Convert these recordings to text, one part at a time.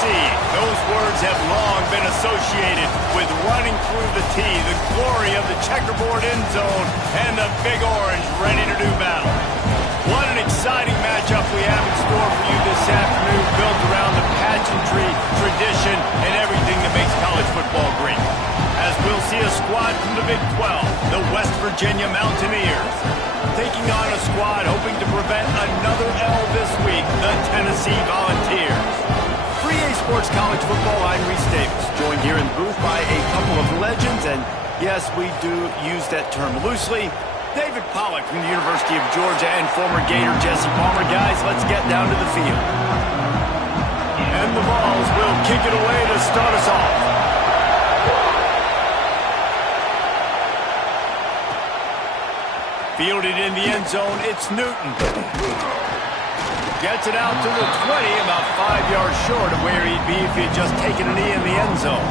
Those words have long been associated with running through the tee, the glory of the checkerboard end zone, and the Big Orange ready to do battle. What an exciting matchup we have in store for you this afternoon, built around the pageantry, tradition, and everything that makes college football great. As we'll see a squad from the Big 12, the West Virginia Mountaineers, taking on a squad hoping to prevent another L this week, the Tennessee Volunteers. 3A Sports College Football, I'm Reese Davis, joined here in the booth by a couple of legends, and yes, we do use that term loosely. David Pollack from the University of Georgia and former Gator Jesse Palmer. Guys, let's get down to the field. And the Vols will kick it away to start us off. Fielded in the end zone, it's Newton. Gets it out to the 20, about 5 yards short of where he'd be if he had just taken a knee in the end zone.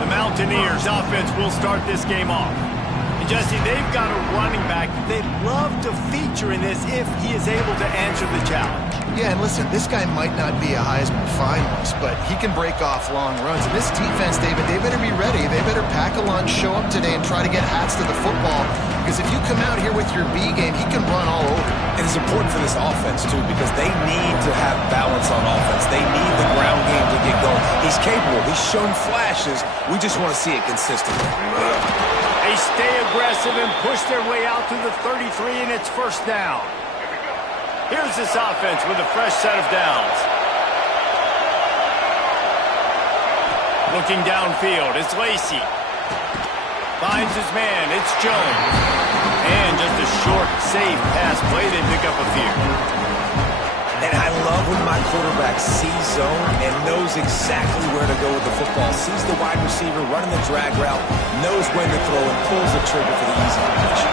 The Mountaineers offense will start this game off. Jesse, they've got a running back they'd love to feature in this if he is able to answer the challenge. Yeah, and listen, this guy might not be a Heisman finalist, but he can break off long runs. And this defense, David, they better be ready. They better pack a lunch, show up today, and try to get hats to the football. Because if you come out here with your B game, he can run all over. And it's important for this offense, too, because they need to have balance on offense. They need the ground game to get going. He's capable. He's shown flashes. We just want to see it consistently. They stay aggressive and push their way out to the 33, and it's first down. Here's this offense with a fresh set of downs. Looking downfield, it's Lacey. Finds his man, it's Jones. And just a short, safe pass play, they pick up a few. And I love when my quarterback sees zone and knows exactly where to go with the football. Sees the wide receiver running the drag route, knows when to throw, and pulls the trigger for the easy completion.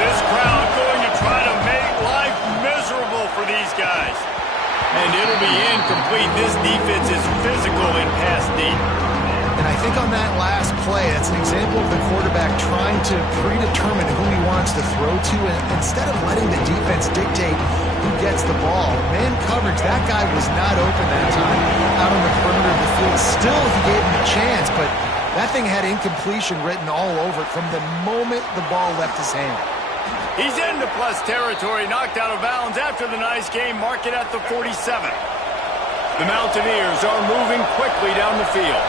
This crowd going to try to make life miserable for these guys. And it'll be incomplete. This defense is physical in pass deep. And I think on that last play, that's an example of the quarterback trying to predetermine who he wants to throw to, and instead of letting the defense dictate who gets the ball. Man coverage, that guy was not open that time out on the perimeter of the field. Still, he gave him a chance, but that thing had incompletion written all over it from the moment the ball left his hand. He's into plus territory, knocked out of bounds after the nice game, mark it at the 47. The Mountaineers are moving quickly down the field.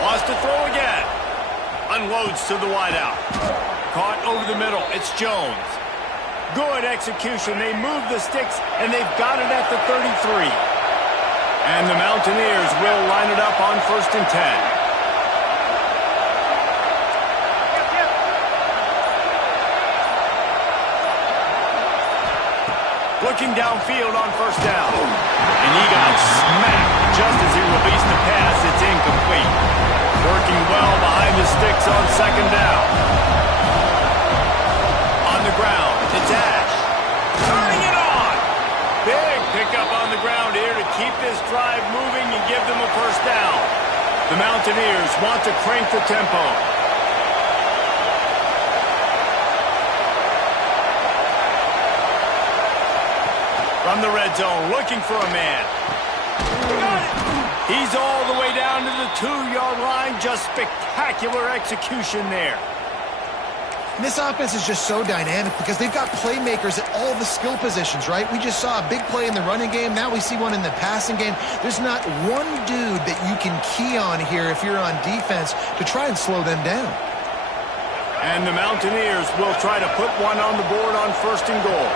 Wants to throw again. Unloads to the wideout. Caught over the middle. It's Jones. Good execution. They move the sticks, and they've got it at the 33. And the Mountaineers will line it up on 1st and 10. Looking downfield on 1st down. And he got smacked just as he released the pass. It's incomplete. Working well behind the sticks on 2nd down. On the ground, it's Ash. Turning it on. Big pickup on the ground here to keep this drive moving and give them a 1st down. The Mountaineers want to crank the tempo. From the red zone, looking for a man. He's all the way down to the 2-yard line. Just spectacular execution there. And this offense is just so dynamic because they've got playmakers at all the skill positions, right? We just saw a big play in the running game. Now we see one in the passing game. There's not one dude that you can key on here if you're on defense to try and slow them down. And the Mountaineers will try to put one on the board on 1st and goal.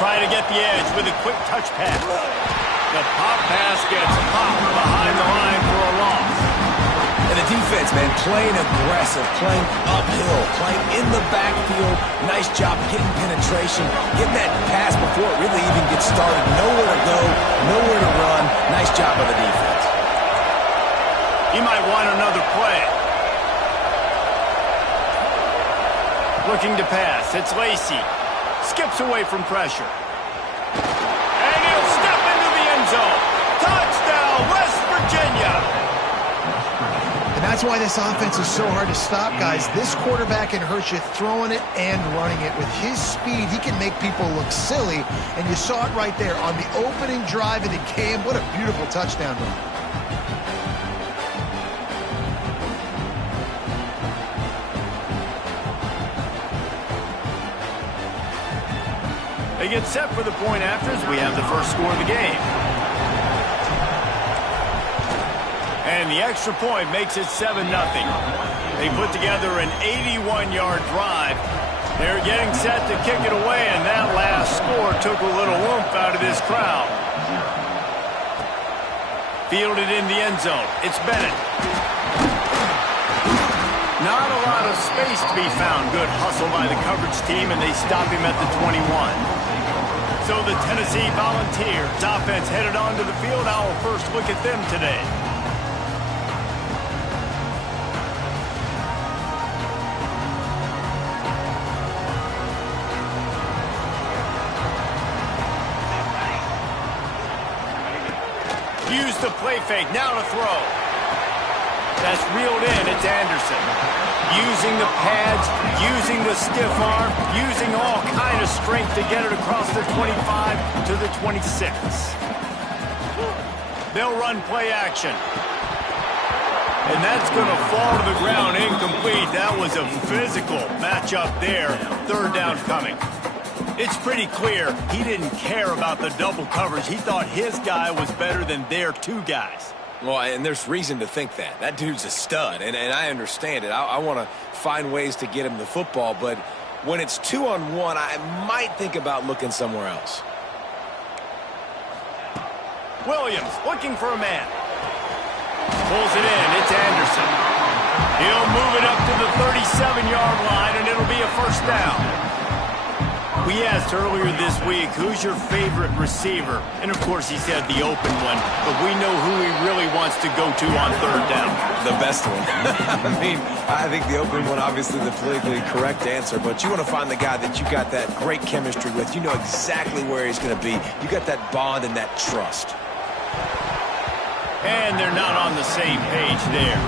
Try to get the edge with a quick touch pass. The pop pass gets popped behind the line for a loss. And the defense, man, playing aggressive, playing uphill, playing in the backfield. Nice job getting penetration, getting that pass before it really even gets started. Nowhere to go, nowhere to run. Nice job by the defense. He might want another play. Looking to pass. It's Lacey. Skips away from pressure. And he'll step into the end zone. Touchdown, West Virginia. And that's That's why this offense is so hard to stop, guys. This quarterback can hurt you throwing it and running it. With his speed, he can make people look silly, and you saw it right there on the opening drive of the game. What a beautiful touchdown run. They get set for the point after as we have the first score of the game. And the extra point makes it 7-0. They put together an 81-yard drive. They're getting set to kick it away, and that last score took a little oomph out of this crowd. Fielded in the end zone. It's Bennett. Not a lot of space to be found. Good hustle by the coverage team, and they stop him at the 21. So the Tennessee Volunteers offense headed onto the field. Our first look at them today. Use the play fake, now to throw. That's reeled in, it's Anderson. Using the pads, using the stiff arm, using all kind of strength to get it across the 25 to the 26. They'll run play action. And that's going to fall to the ground incomplete. That was a physical matchup there. Third down coming. It's pretty clear he didn't care about the double coverage. He thought his guy was better than their two guys. Well, and there's reason to think that. That dude's a stud, and I understand it. I want to find ways to get him the football, but when it's 2-on-1, I might think about looking somewhere else. Williams looking for a man. Pulls it in. It's Anderson. He'll move it up to the 37-yard line, and it'll be a first down. We asked earlier this week, who's your favorite receiver? And, of course, he said the open one. But we know who he really wants to go to on third down. The best one. I mean, I think the open one, obviously the politically correct answer. But you want to find the guy that you got that great chemistry with. You know exactly where he's going to be. You got that bond and that trust. And they're not on the same page there.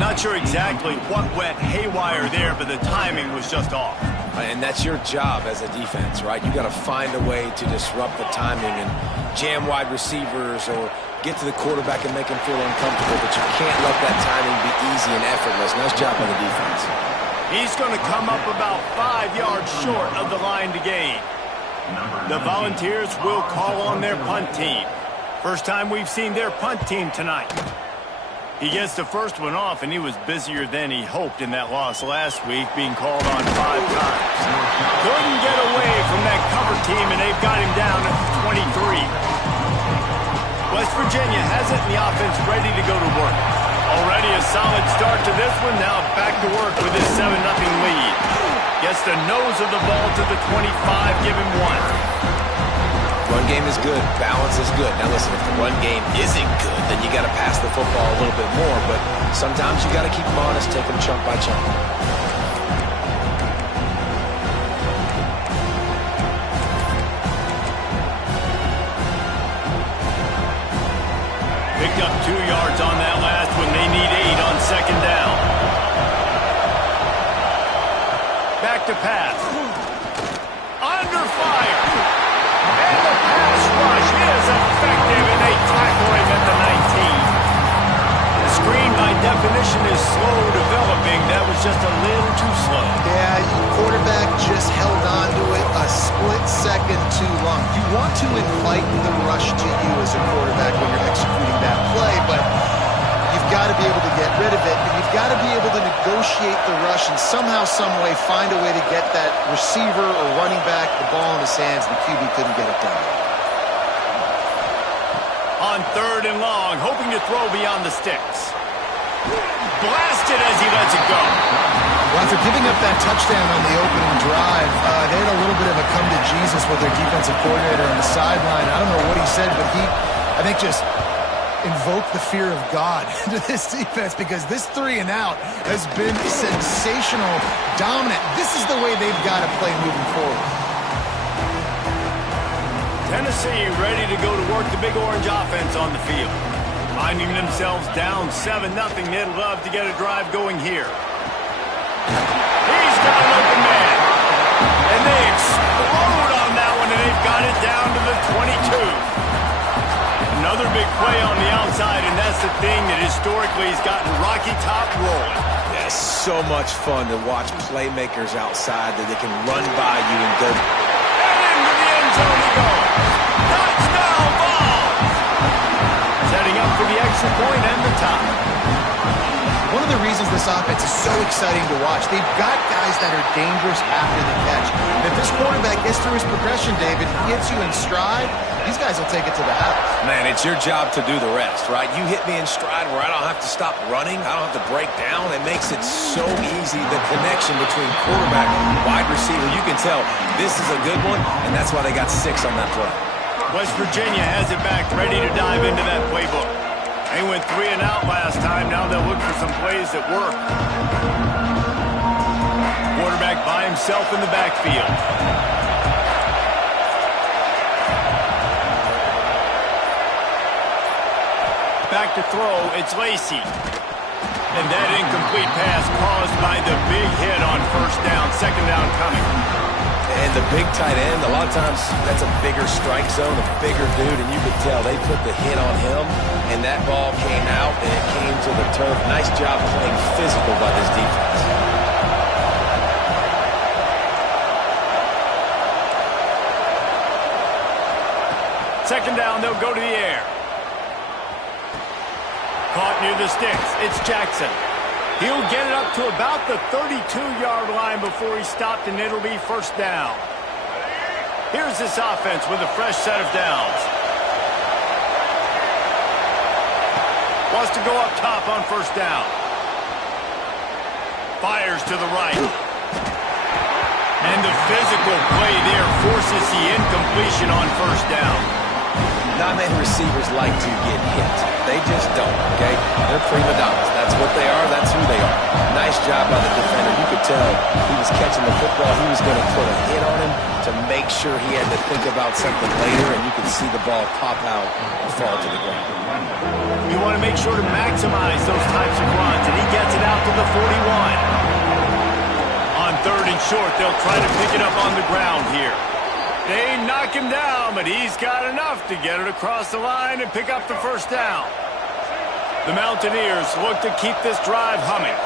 Not sure exactly what went haywire there, but the timing was just off. And that's your job as a defense, right? You got to find a way to disrupt the timing and jam wide receivers or get to the quarterback and make him feel uncomfortable, but you can't let that timing be easy and effortless. Nice job by the defense. He's going to come up about 5 yards short of the line to gain. The Volunteers will call on their punt team. First time we've seen their punt team tonight. He gets the first one off, and he was busier than he hoped in that loss last week, being called on 5 times. Couldn't get away from that cover team, and they've got him down at 23. West Virginia has it, and the offense ready to go to work. Already a solid start to this one. Now back to work with his 7-0 lead. Gets the nose of the ball to the 25, give him 1. Run game is good. Balance is good. Now listen, if the run game isn't good, then you got to pass the football a little bit more. But sometimes you got to keep them honest, take them chunk by chunk. Picked up 2 yards on that last one. They need 8 on second down. Back to pass. Under fire. And the pass rush is effective, and they tackle him at the 19. The screen, by definition, is slow developing. That was just a little too slow. Yeah, quarterback just held on to it a split second too long. You want to invite the rush to you as a quarterback when you're executing that play, but you've got to be able to get rid of it, and you've got to be able to negotiate the rush and somehow, some way find a way to get that receiver or running back the ball in his hands, and the QB couldn't get it done. On third and long, hoping to throw beyond the sticks. Blasted as he lets it go. Well, after giving up that touchdown on the opening drive, they had a little bit of a come to Jesus with their defensive coordinator on the sideline. I don't know what he said, but he, I think, just invoke the fear of God into this defense, because this 3-and-out has been sensational, dominant. This is the way they've got to play moving forward. Tennessee ready to go to work the Big Orange offense on the field. Finding themselves down 7-0, they'd love to get a drive going here. He's got an open man. And they explode on that one, and they've got it down to the 22. Another big play on the outside, and that's the thing that historically has gotten Rocky Top rolling. Yeah, so much fun to watch playmakers outside that they can run by you and go. And into the end zone we go. Touchdown ball! Setting up for the extra point and the tie. One of the reasons this offense is so exciting to watch, they've got guys that are dangerous after the catch. And if this quarterback gets through his progression, David, he hits you in stride, these guys will take it to the house. Man, it's your job to do the rest, right? You hit me in stride where I don't have to stop running. I don't have to break down. It makes it so easy, the connection between quarterback and wide receiver. You can tell this is a good one, and that's why they got 6 on that play. West Virginia has it back, ready to dive into that playbook. They went 3 and out last time. Now they'll look for some plays that work. Quarterback by himself in the backfield. Back to throw, it's Lacey. And that incomplete pass caused by the big hit on first down, second down coming. And the big tight end, a lot of times that's a bigger strike zone, a bigger dude, and you could tell they put the hit on him, and that ball came out, and it came to the turf. Nice job playing physical by this defense. Second down, they'll go to the air. Caught near the sticks. It's Jackson. He'll get it up to about the 32-yard line before he's stopped, and it'll be first down. Here's this offense with a fresh set of downs. Wants to go up top on first down. Fires to the right. And the physical play there forces the incompletion on first down. Not many receivers like to get hit. They just don't, okay? They're prima donnas. That's what they are. That's who they are. Nice job by the defender. You could tell he was catching the football. He was going to put a hit on him to make sure he had to think about something later, and you could see the ball pop out and fall to the ground. You want to make sure to maximize those types of runs, and he gets it out to the 41. On third and short, they'll try to pick it up on the ground here. They knock him down, but he's got enough to get it across the line and pick up the first down. The Mountaineers look to keep this drive humming.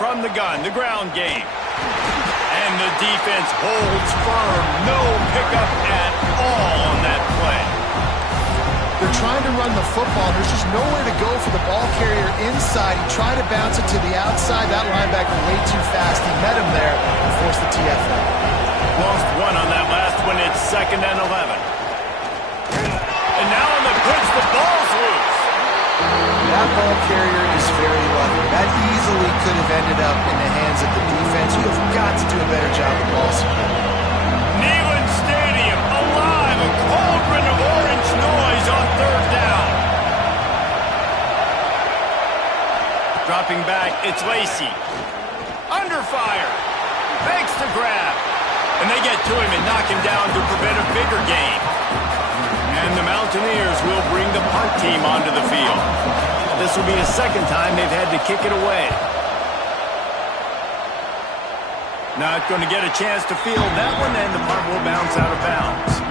From the gun, the ground game. And the defense holds firm. No pickup at all on that play. They're trying to run the football. There's just nowhere to go for the ball carrier inside. He tried to bounce it to the outside. That linebacker way too fast. He met him there and forced the TFL. Lost one on that last one. It's 2nd and 11. And now on the pitch, the ball's loose. That ball carrier is very lucky. That easily could have ended up in the hands of the defense. You have got to do a better job of ball security. Neyland Stadium alive. A cauldron of orange noise on third down. Dropping back, it's Lacey. Under fire. Begs to grab. And they get to him and knock him down to prevent a bigger gain. And the Mountaineers will bring the punt team onto the field. This will be the second time they've had to kick it away. Not going to get a chance to field that one, and the punt will bounce out of bounds.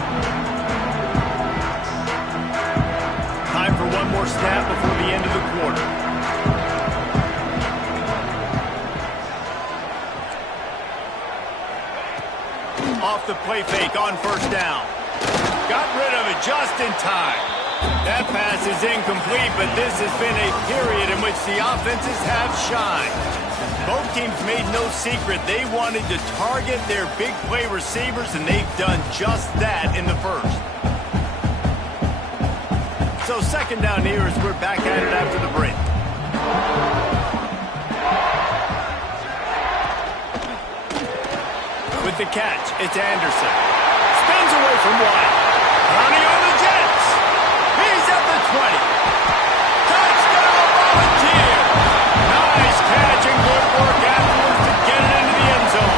Time for one more snap before the end of the quarter. Off the play fake on first down. Got rid of it just in time. That pass is incomplete, but this has been a period in which the offenses have shined. Both teams made no secret they wanted to target their big play receivers, and they've done just that in the first. So second down here as we're back at it after the break. With the catch, it's Anderson. Spins away from White. Running on the Jets. He's at the 20. Touchdown, Volunteer. Nice catch and good work afterwards to get it into the end zone.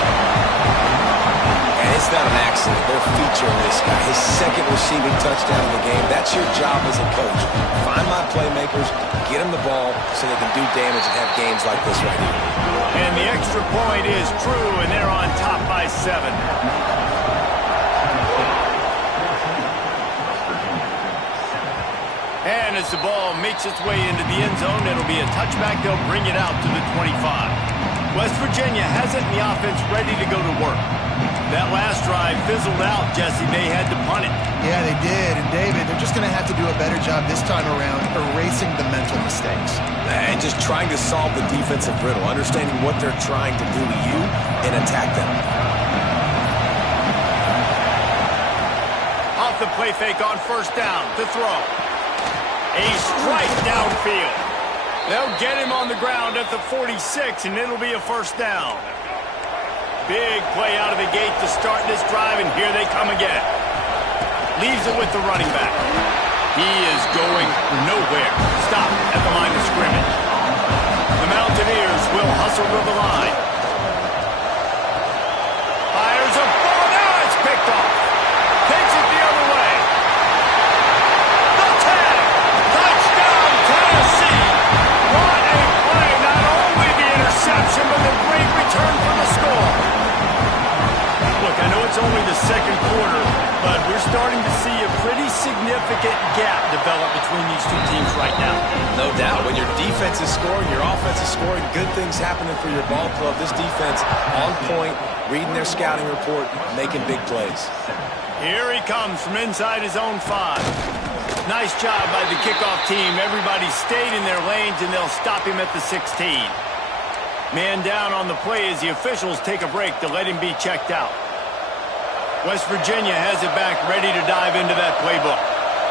And it's It's not an accident. They're featuring this guy. His second receiving touchdown of the game. That's your job as a coach. Find my playmakers, get them the ball so they can do damage and have games like this right here. And the extra point is true, and they're on top by 7. And as the ball makes its way into the end zone, it'll be a touchback. They'll bring it out to the 25. West Virginia has it in the offense ready to go to work. That last drive fizzled out, Jesse. They had to punt it. Yeah, they did. And, David, they're just going to have to do a better job this time around erasing the mental mistakes. And just trying to solve the defensive riddle, understanding what they're trying to do to you and attack them. Off the play fake on first down to throw. A strike downfield. They'll get him on the ground at the 46, and it'll be a first down. Big play out of the gate to start this drive, and here they come again. Leaves it with the running back. He is going nowhere. Stop at the line of scrimmage. The Mountaineers will hustle to the line. Fires a ball. Now it's picked off. Takes it the other way. The tag. Touchdown, Tennessee. What a play. Not only the interception, but the great return for the score. Look, I know it's only the second quarter, but we're starting to see a pretty significant gap develop between these two teams right now. No doubt. When your defense is scoring, your offense is scoring, good things happening for your ball club. This defense on point, reading their scouting report, making big plays. Here he comes from inside his own 5. Nice job by the kickoff team. Everybody stayed in their lanes, and they'll stop him at the 16. Man down on the play as the officials take a break to let him be checked out. West Virginia has it back, ready to dive into that playbook.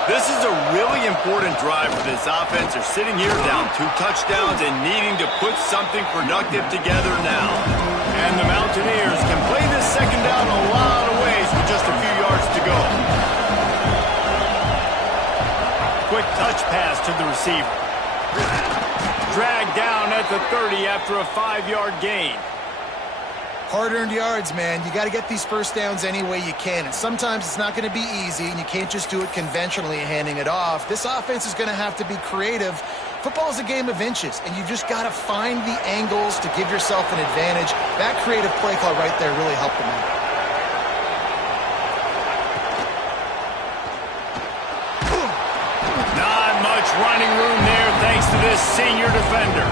This is a really important drive for this offense. They're sitting here down 2 touchdowns and needing to put something productive together now. And the Mountaineers can play this second down a lot of ways with just a few yards to go. Quick touch pass to the receiver. Dragged down at the 30 after a 5-yard gain. Hard-earned yards, man. You got to get these first downs any way you can. And sometimes it's not going to be easy, and you can't just do it conventionally handing it off. This offense is going to have to be creative. Football is a game of inches, and you just got to find the angles to give yourself an advantage. That creative play call right there really helped them out. Not much running room there thanks to this senior defender.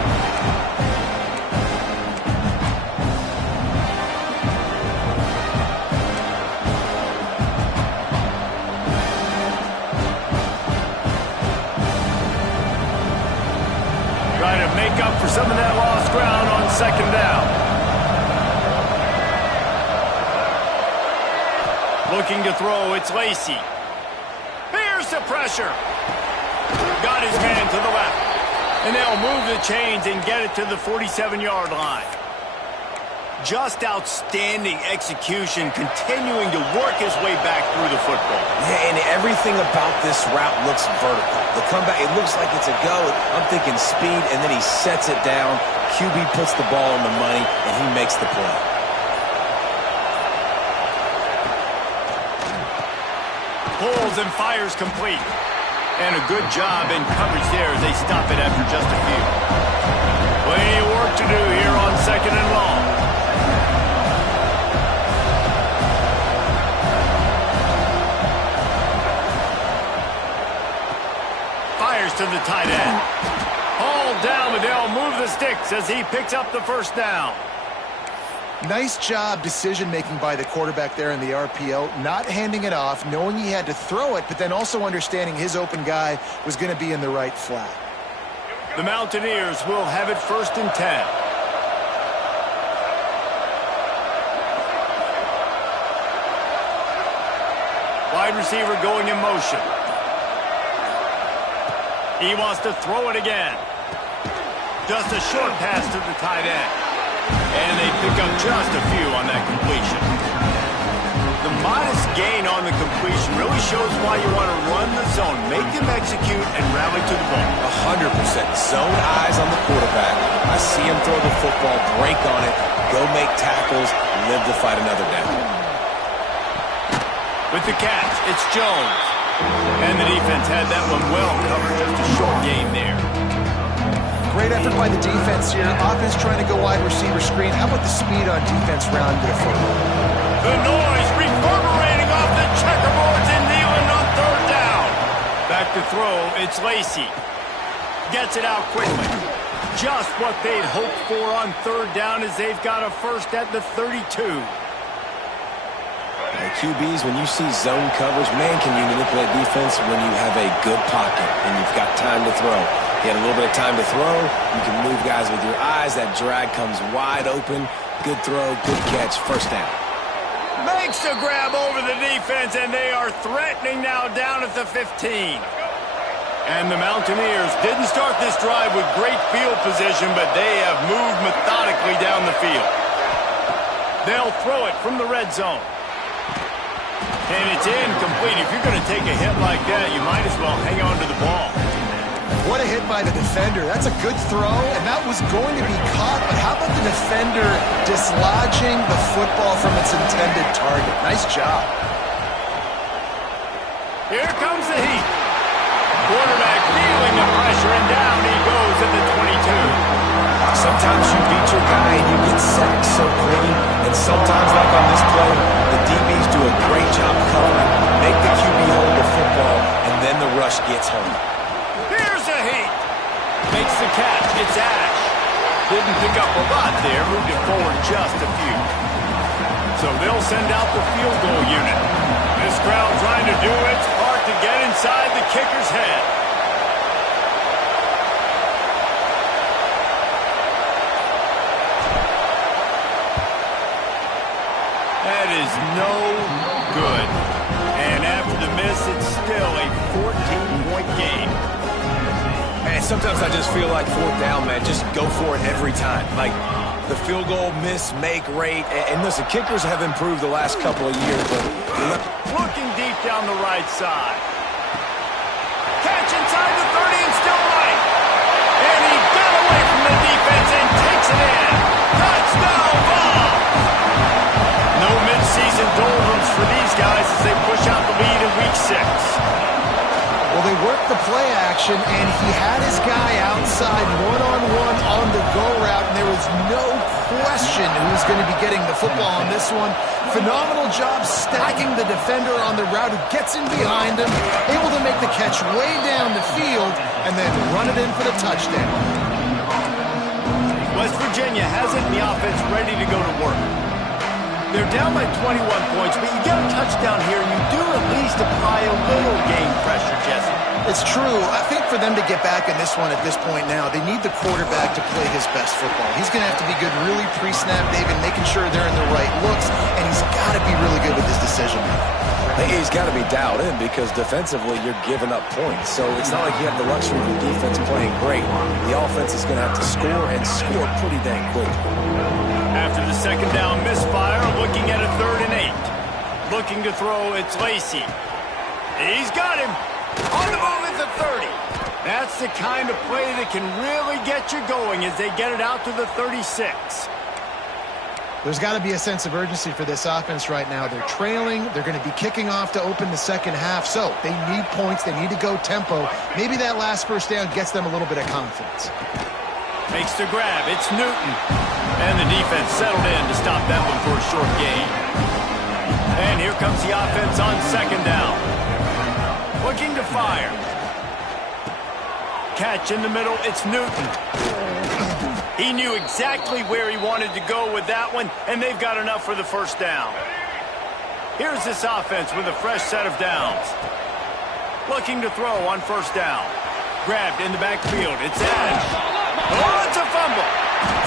Trying to make up for some of that lost ground on second down. Looking to throw, it's Lacey. Here's the pressure. Got his man to the left. And they'll move the chains and get it to the 47-yard line. Just outstanding execution, continuing to work his way back through the football. Yeah, and everything about this route looks vertical. The comeback, it looks like it's a go. I'm thinking speed, and then he sets it down. QB puts the ball on the money, and he makes the play. Pulls and fires complete. And a good job in coverage there as they stop it after just a few. Plenty of work to do here on second and long. To the tight end. Hauled down, but they'll move the sticks as he picks up the first down. Nice job decision-making by the quarterback there in the RPO, not handing it off, knowing he had to throw it, but then also understanding his open guy was going to be in the right flat. The Mountaineers will have it 1st and 10. Wide receiver going in motion. He wants to throw it again. Just a short pass to the tight end. And they pick up just a few on that completion. The modest gain on the completion really shows why you want to run the zone, make them execute, and rally to the ball. 100%. Zone eyes on the quarterback. I see him throw the football, break on it, go make tackles, live to fight another down. With the catch, it's Jones. And the defense had that one well covered. Just a short game there. Great effort by the defense here. Offense trying to go wide receiver screen. How about the speed on defense rounding to the football? The noise reverberating off the checkerboards and kneeling on third down. Back to throw, it's Lacy. Gets it out quickly. Just what they'd hoped for on third down as they've got a first at the 32. QBs, when you see zone coverage, man, can you manipulate defense when you have a good pocket and you've got time to throw. You had a little bit of time to throw. You can move guys with your eyes. That drag comes wide open. Good throw, good catch, first down. Makes a grab over the defense, and they are threatening now down at the 15. And the Mountaineers didn't start this drive with great field position, but they have moved methodically down the field. They'll throw it from the red zone. And it's incomplete. If you're going to take a hit like that, you might as well hang on to the ball. What a hit by the defender. That's a good throw, and that was going to be caught, but how about the defender dislodging the football from its intended target? Nice job. Here comes the heat. Quarterback feeling the pressure, and down he goes at the 22. Sometimes you beat your guy and you get sacked so clean, and sometimes, like on this play, the DBs do a great job covering, make the QB hold the football, and then the rush gets home. Here's a heat. Makes the catch. It's Ash. Didn't pick up a lot there. Moved it forward just a few. So they'll send out the field goal unit. This crowd trying to do its part to get inside the kicker's head. That is no good. And after the miss, it's still a 14-point game. And sometimes I just feel like fourth down, man, just go for it every time. Like the field goal, miss, make, rate. And listen, kickers have improved the last couple of years. But looking deep down the right side. Catch inside the 30 and still right. And he got away from the defense and takes it in. Touchdown ball. No mid-season doldrums for these guys as they push out the lead in week 6. Well, they worked the play action, and he had his guy outside one-on-one on the go route, and there was no question who was going to be getting the football on this one. Phenomenal job stacking the defender on the route who gets in behind him, able to make the catch way down the field, and then run it in for the touchdown. West Virginia has it in the offense ready to go to work. They're down by 21 points, but you get a touchdown here, and you do at least apply a little game pressure, Jesse. It's true. I think for them to get back in this one at this point now, they need the quarterback to play his best football. He's going to have to be good really pre-snap, David, making sure they're in the right looks, and he's got to be really good with his decision making. He's got to be dialed in because defensively you're giving up points. So it's not like you have the luxury of the defense playing great. The offense is going to have to score and score pretty dang quick. After the second down misfire, looking at a 3rd and 8. Looking to throw, it's Lacy. He's got him. On the move at the 30. That's the kind of play that can really get you going as they get it out to the 36. There's got to be a sense of urgency for this offense right now. They're trailing. They're going to be kicking off to open the second half. So they need points. They need to go tempo. Maybe that last first down gets them a little bit of confidence. Makes the grab. It's Newton. And the defense settled in to stop that one for a short gain. And here comes the offense on second down. Looking to fire. Catch in the middle. It's Newton. He knew exactly where he wanted to go with that one, and they've got enough for the first down. Here's this offense with a fresh set of downs. Looking to throw on first down. Grabbed in the backfield. It's Ash. Oh, it's a fumble.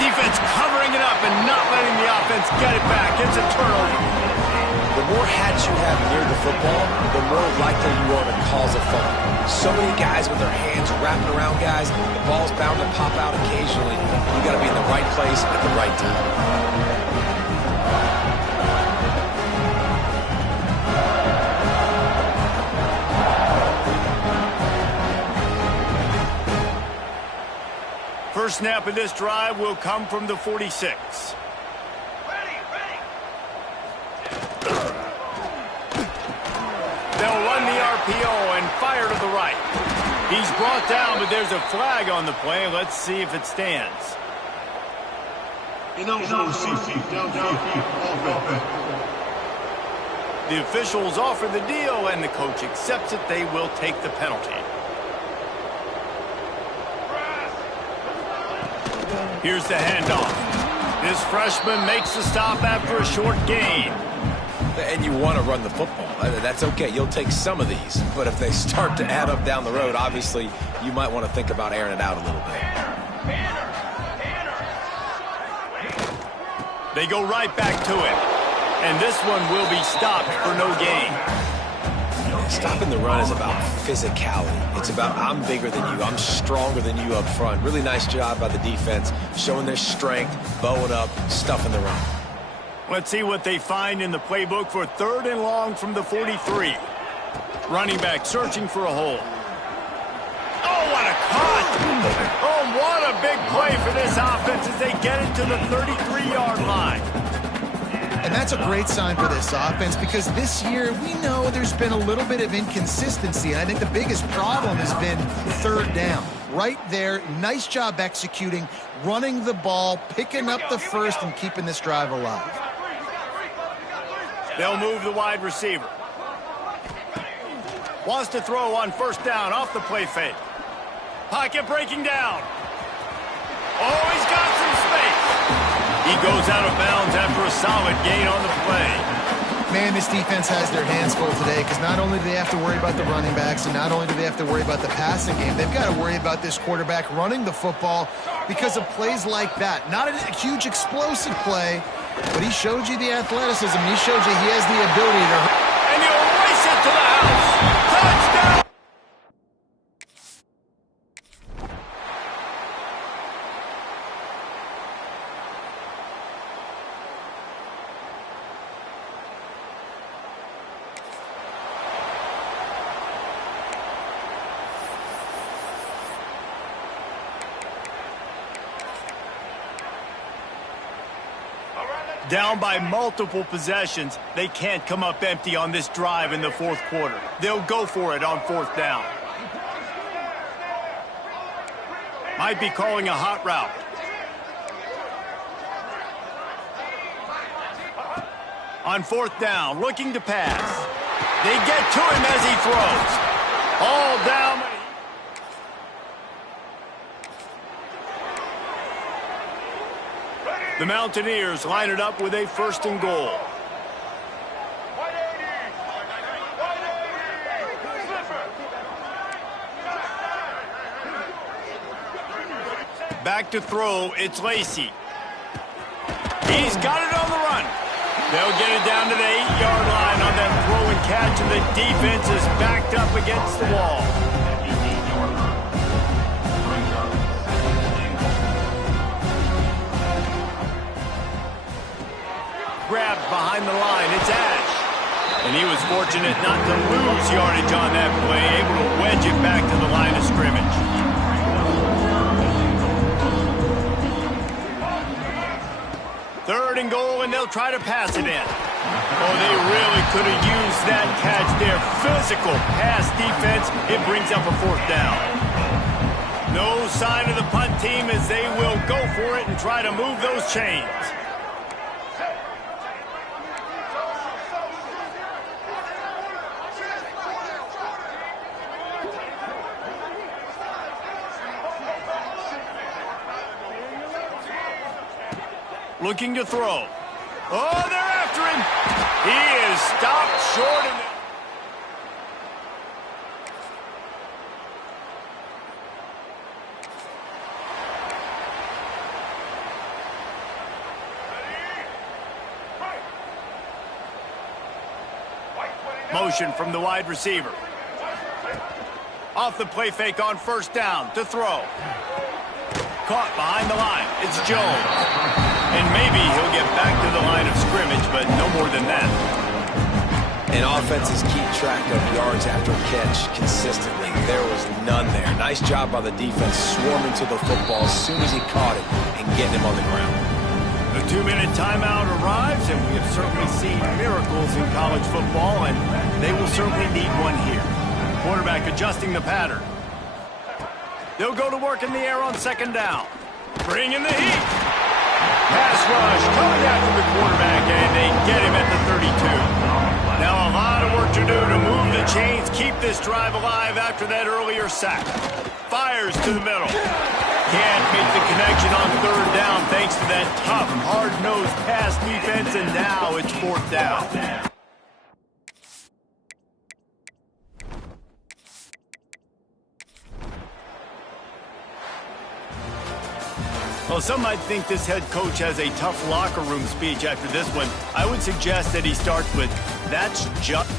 Defense covering it up and not letting the offense get it back. It's a turnover. The more hats you have near the football, the more likely you are to cause a fumble. So many guys with their hands wrapping around guys, the ball's bound to pop out occasionally. You got to be in the right place at the right time. First snap of this drive will come from the 46. RPO and fire to the right. He's brought down, but there's a flag on the play. Let's see if it stands. The officials offer the deal, and the coach accepts it. They will take the penalty. Here's the handoff. This freshman makes the stop after a short gain. And you want to run the football. That's okay. You'll take some of these. But if they start to add up down the road, obviously, you might want to think about airing it out a little bit. They go right back to it. And this one will be stopped for no gain. Stopping the run is about physicality. It's about I'm bigger than you. I'm stronger than you up front. Really nice job by the defense, showing their strength, bowing up, stuffing the run. Let's see what they find in the playbook for 3rd and long from the 43. Running back searching for a hole. Oh, what a cut! Oh, what a big play for this offense as they get it to the 33-yard line. And that's a great sign for this offense because this year we know there's been a little bit of inconsistency. And I think the biggest problem has been 3rd down. Right there, nice job executing, running the ball, picking up the first, and keeping this drive alive. They'll move the wide receiver. Wants to throw on 1st down off the play fake. Pocket breaking down. Oh, he's got some space. He goes out of bounds after a solid gain on the play. Man, this defense has their hands full today because not only do they have to worry about the running backs and not only do they have to worry about the passing game, they've got to worry about this quarterback running the football because of plays like that. Not a huge explosive play, but he showed you the athleticism. He showed you he has the ability to... And he'll race it to the house. Touchdown! Down by multiple possessions, they can't come up empty on this drive in the 4th quarter. They'll go for it on 4th down. Might be calling a hot route. On 4th down, looking to pass. They get to him as he throws. All down. The Mountaineers line it up with a 1st and goal. Back to throw, it's Lacey. He's got it on the run. They'll get it down to the 8-yard line on that throw and catch, and the defense is backed up against the wall. Grabbed behind the line, it's Ash. And he was fortunate not to lose yardage on that play, able to wedge it back to the line of scrimmage. Third and goal, and they'll try to pass it in. Oh, they really could have used that catch there. Physical pass defense, it brings up a 4th down. No sign of the punt team as they will go for it and try to move those chains. Looking to throw. Oh, they're after him. He is stopped short. Motion from the wide receiver. Off the play fake on 1st down to throw. Caught behind the line. It's Jones. And maybe he'll get back to the line of scrimmage, but no more than that. And offenses keep track of yards after catch consistently. There was none there. Nice job by the defense swarming to the football as soon as he caught it and getting him on the ground. The 2-minute timeout arrives, and we have certainly seen miracles in college football, and they will certainly need one here. Quarterback adjusting the pattern. They'll go to work in the air on second down. Bring in the heat. Pass rush coming after the quarterback, and they get him at the 32. Now a lot of work to do to move the chains, keep this drive alive after that earlier sack. Fires to the middle. Can't make the connection on third down thanks to that tough, hard-nosed pass defense, and now it's fourth down. Well, some might think this head coach has a tough locker room speech after this one. I would suggest that he starts with, "That's just..."